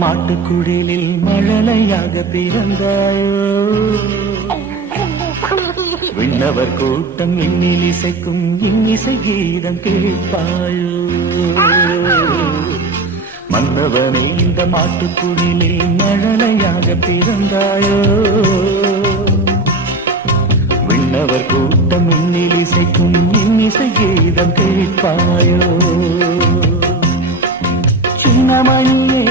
மாட்டுக்குடிலில் மழலையாக பிறந்தாயோ. விண்ணவர் கூட்டம் இன்னில் இசைக்கும் இன்னிசை கீதம் கேட்பாயோ. மன்னவனே இந்த மாட்டுக்குடிலில் மழலையாக பிறந்தாயோ. விண்ணவர் கூட்டம் இன்னில் இசைக்கும் இன்னிசை கீதம் கேட்பாயோ. சின்னமணியே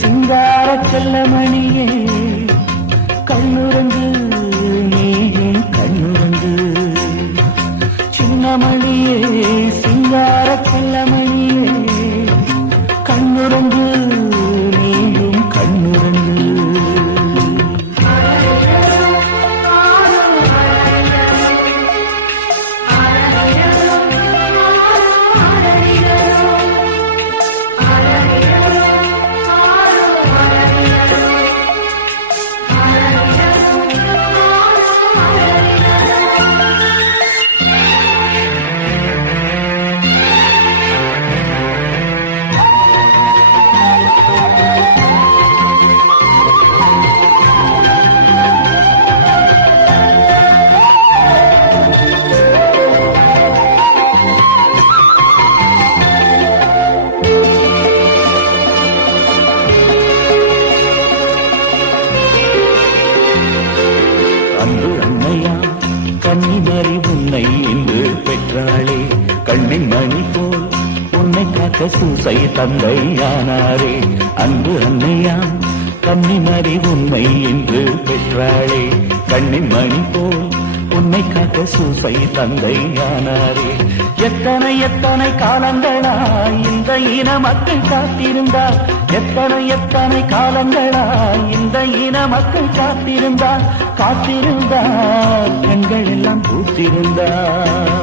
சிங்கார செல்லமணியே கண்ணுறங்கு நீயும் கண்ணுறங்கு. சின்னமணியே சிங்கார செல்லமணியே கண்ணுறங்கு நீயும் கண்ணுறங்கு. அன்பு அன்னையா கன்னிமரி உன்னை இன்று பெற்றாளே. கண்ணின் மணி போல் உன்னை காக்க சூசை தந்தையானாரே. அன்பு அன்னையா கன்னிமரி உன்னை இன்று பெற்றாளே. கண்ணின் மணி போல் உன்னை காக்க சூசை தந்தையானாரே. எத்தனை எத்தனை காலங்களாய் இந்த இன மக்கள் காத்திருந்தார். எத்தனை எத்தனை காலங்களாய் இந்த இன மக்கள் காத்திருந்தார். காத்திருந்தார் பெண்கள் எல்லாம் பூத்திருந்தார்.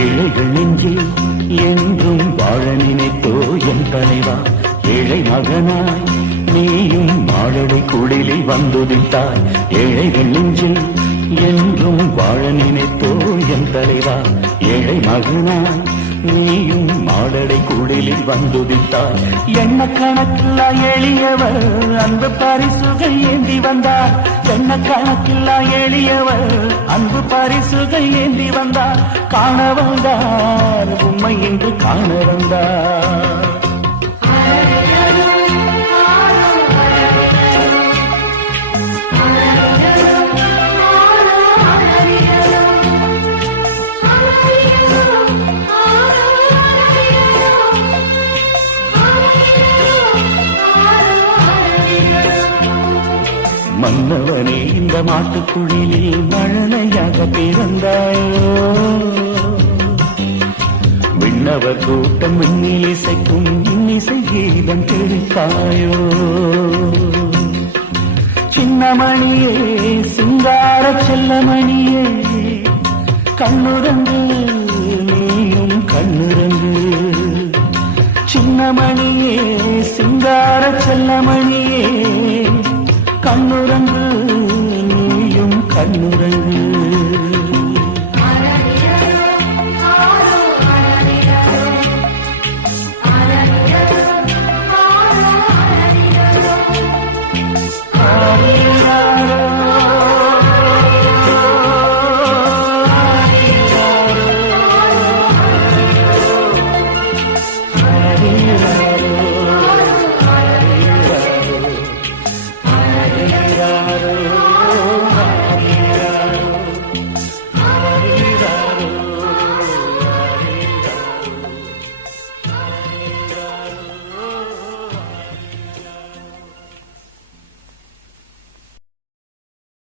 ஏழைகள் நெஞ்சில் என்றும் வாழ நினைத்தோ என் தலைவா. ஏழை மகனாய் நீயும் மாழடை குடிலில் வந்துதித்தாய். ஏழைகள் நெஞ்சில் என்றும் வாழ நினைத்தோ என் தலைவா. ஏழை மகனாய் நீயும் மாடடை குடிலில் வந்துதித்தாய். எண்ண கணக்கில்லா எளியவர் அன்பு பரிசுகள் ஏந்தி வந்தார். எண்ண கணக்கில்லா எளியவர் அன்பு பரிசுகள் ஏந்தி வந்தார். காண வந்தார் உண்மை என்று காண வந்தார். மன்னவனே இந்த மாட்டுக்குழிலில் மழலையாக பிறந்தாயோ. விண்ணவர் கூட்டம் விண்ணில் இசைக்கும் இன்னிசை கீதம் கேட்பாயோ. சின்னமணியே சிங்கார செல்லமணியே கண்ணுறங்கு நீயும் கண்ணுறங்கு. சின்னமணியே சிங்கார செல்லமணியே கண்ணுறங்கு நீயும் கண்ணுறங்கு.